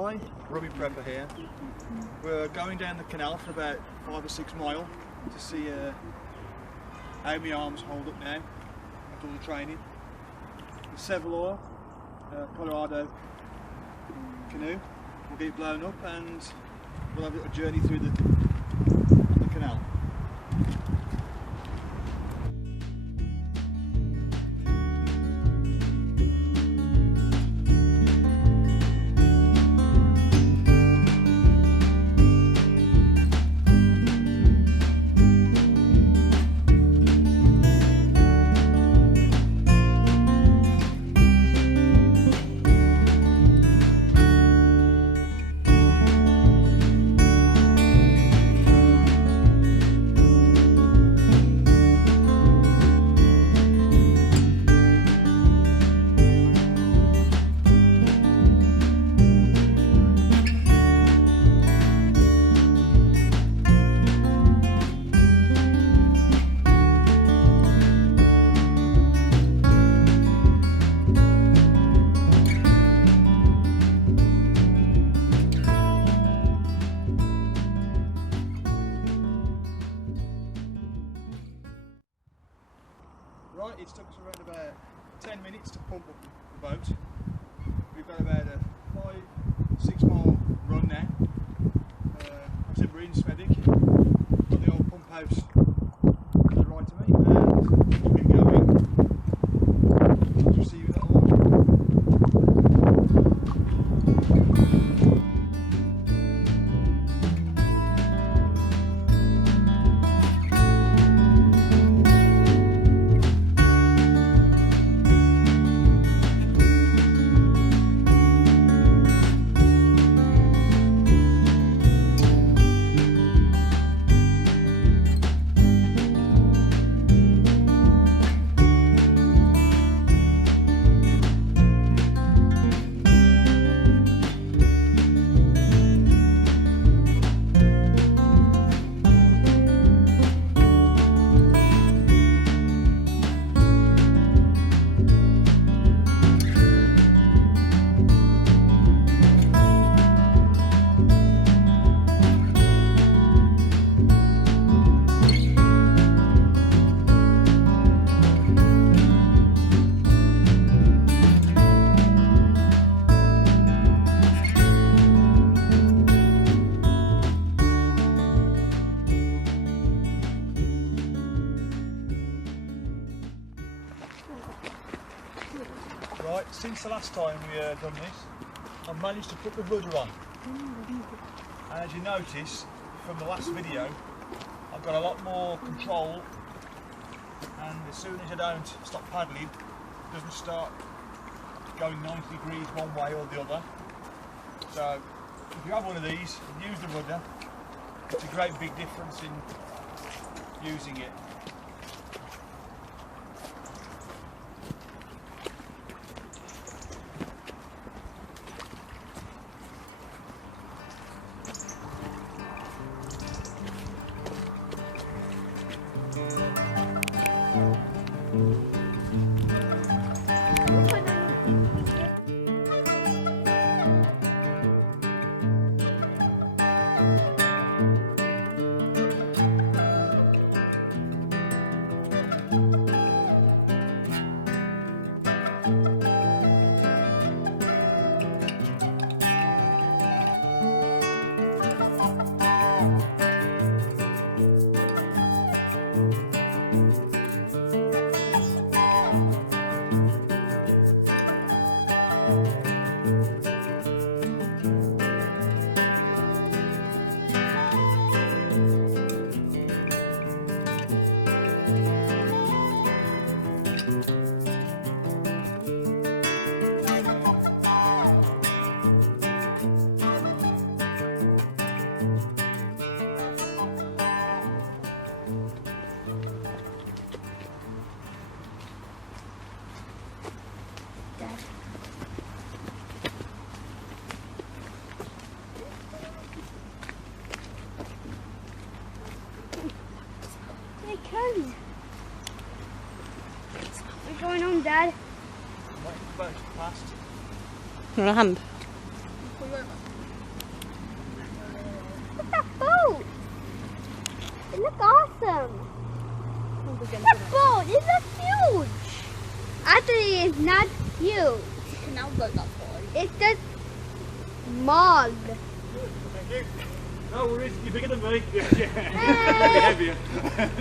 Hi, Robbie Prepper here. We're going down the canal for about 5 or 6 miles to see how my arms hold up now after all the training. The Seville Oil, Colorado canoe will get blown up and we'll have a little journey through the canal. Right, it's took us around about 10 minutes to pump up the boat. We've got about a 5-6 mile run now. I said we're in Smethwick, got the old pump house to the right of me, and we'll get going. Just receiving that all. Right, since the last time we done this, I've managed to put the rudder on. And as you notice from the last video, I've got a lot more control, and as soon as I don't stop paddling, it doesn't start going 90 degrees one way or the other. So if you have one of these and use the rudder, it's a great big difference in using it. can. What's going on, Dad? What? You want a hand? awesome. That boat is huge. Actually, it's not huge. Canal boat that boy. It's just small. Thank you. No worries, you're bigger than me. Yeah. Hey. Heavier.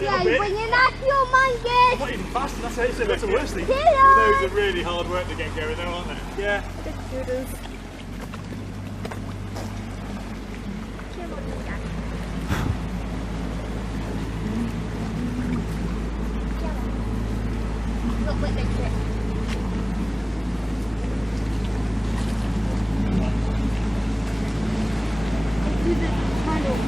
Yeah, but you're not humongous. I'm not even faster, that's the worst thing. Cheers. Those are really hard work to get going though, aren't they? Yeah. Look, wait, next to it. Do the tunnel.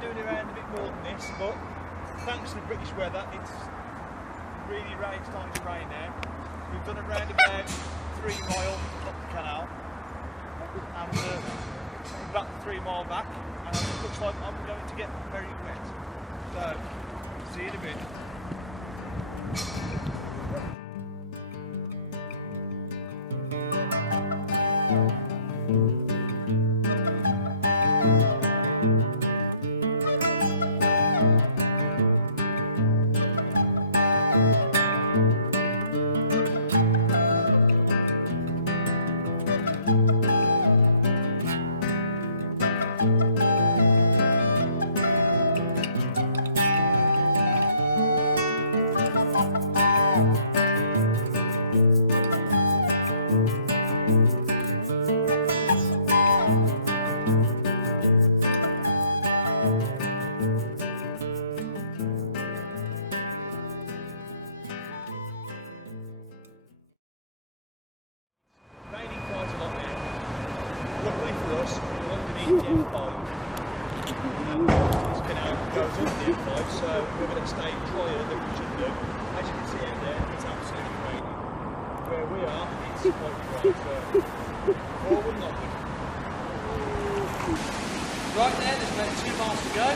Doing around a bit more than this, but thanks to the British weather, it's really rain, starting to rain now. We've done around about 3 miles up the canal, and we're back 3 miles back, and it looks like I'm going to get very wet. So, see you in a bit. so we're going to stay drier than we should do. As you can see out there, it's absolutely raining. Where we are, it's quite dry, so forward and onward. Right there, there's about 2 miles to go.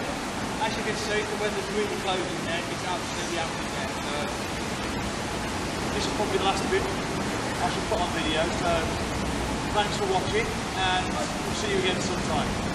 As you can see, the weather's really closing there. It's absolutely happening there. So this is probably the last bit I should put on video. So thanks for watching, and we'll see you again sometime.